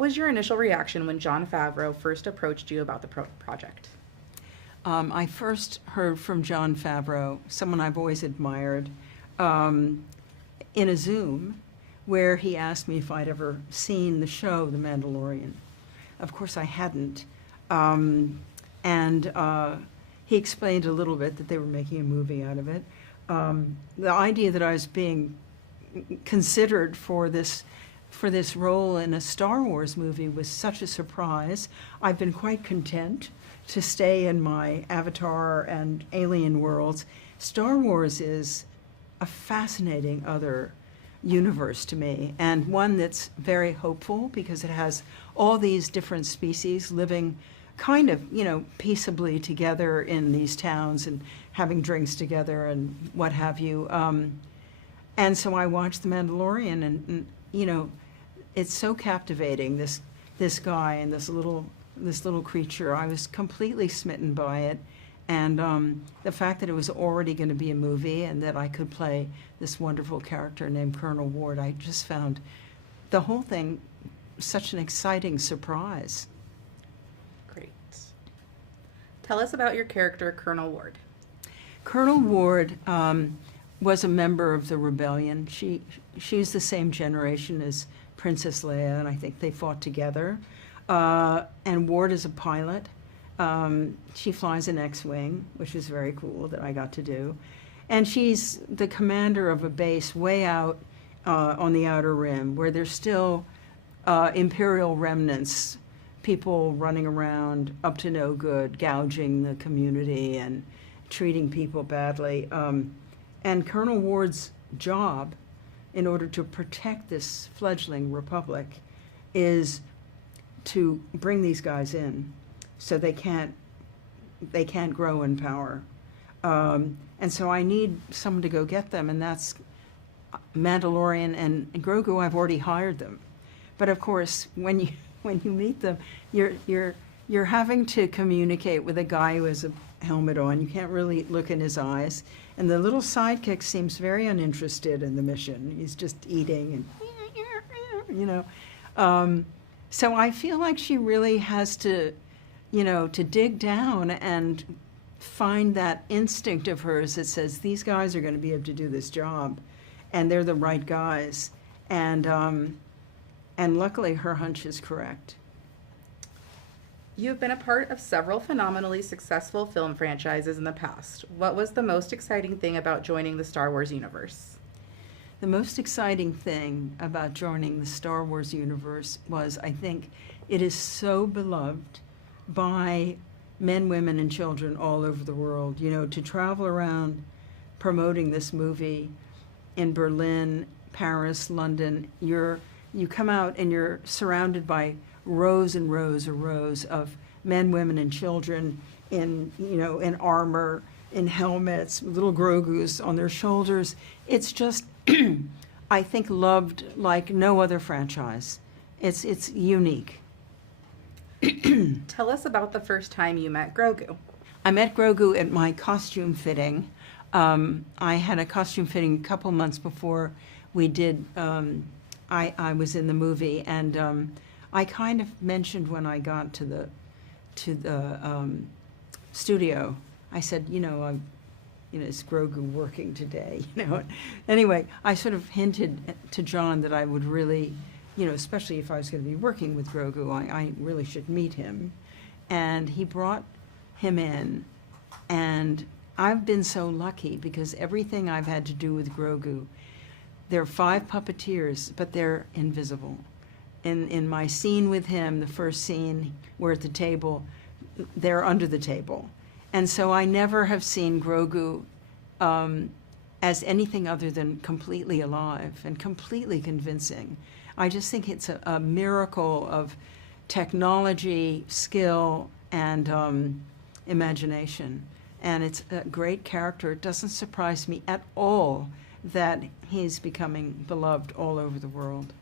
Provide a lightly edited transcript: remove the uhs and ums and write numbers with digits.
What was your initial reaction when Jon Favreau first approached you about the project? I first heard from Jon Favreau, someone I've always admired, in a Zoom where he asked me if I'd ever seen the show, The Mandalorian. Of course, I hadn't. He explained a little bit that they were making a movie out of it. The idea that I was being considered for this role in a Star Wars movie was such a surprise. I've been quite content to stay in my Avatar and Alien worlds. Star Wars is a fascinating other universe to me, and one that's very hopeful because it has all these different species living kind of, peaceably together in these towns and having drinks together and what have you. And so I watched The Mandalorian, and it's so captivating, this guy and this little creature. I was completely smitten by it. And the fact that it was already going to be a movie and that I could play this wonderful character named Colonel Ward, I just found the whole thing such an exciting surprise. Great. Tell us about your character, Colonel Ward. Colonel Ward was a member of the rebellion. She's the same generation as Princess Leia, and I think they fought together. And Ward is a pilot. She flies an X-Wing, which is very cool that I got to do. And she's the commander of a base way out on the Outer Rim, where there's still Imperial remnants, people running around up to no good, gouging the community and treating people badly. And Colonel Ward's job, in order to protect this fledgling republic, is to bring these guys in so they can't grow in power. And so I need someone to go get them, and that's Mandalorian and Grogu. I've already hired them. But of course, when you meet them, you're having to communicate with a guy who has a helmet on. You can't really look in his eyes. And the little sidekick seems very uninterested in the mission. He's just eating and, so I feel like she really has to, to dig down and find that instinct of hers that says, these guys are going to be able to do this job, and they're the right guys. And luckily, her hunch is correct. You've been a part of several phenomenally successful film franchises in the past. What was the most exciting thing about joining the Star Wars universe? The most exciting thing about joining the Star Wars universe was, I think, it is so beloved by men, women, and children all over the world. To travel around promoting this movie in Berlin, Paris, London, you come out and you're surrounded by rows and rows and rows of men, women, and children in armor, in helmets, little Grogus on their shoulders. It's just, I think, loved like no other franchise. It's unique. Tell us about the first time you met Grogu. I met Grogu at my costume fitting. I had a costume fitting a couple months before we did, I was in the movie, and I kind of mentioned when I got to the studio, I said, is Grogu working today? Anyway, I sort of hinted to John that I would really, especially if I was going to be working with Grogu, I really should meet him. And he brought him in, and I've been so lucky because everything I've had to do with Grogu, there are 5 puppeteers, but they're invisible. In my scene with him, the first scene, we're at the table, they're under the table. And so I never have seen Grogu as anything other than completely alive and completely convincing. I just think it's a miracle of technology, skill, and imagination. And it's a great character. It doesn't surprise me at all that he's becoming beloved all over the world.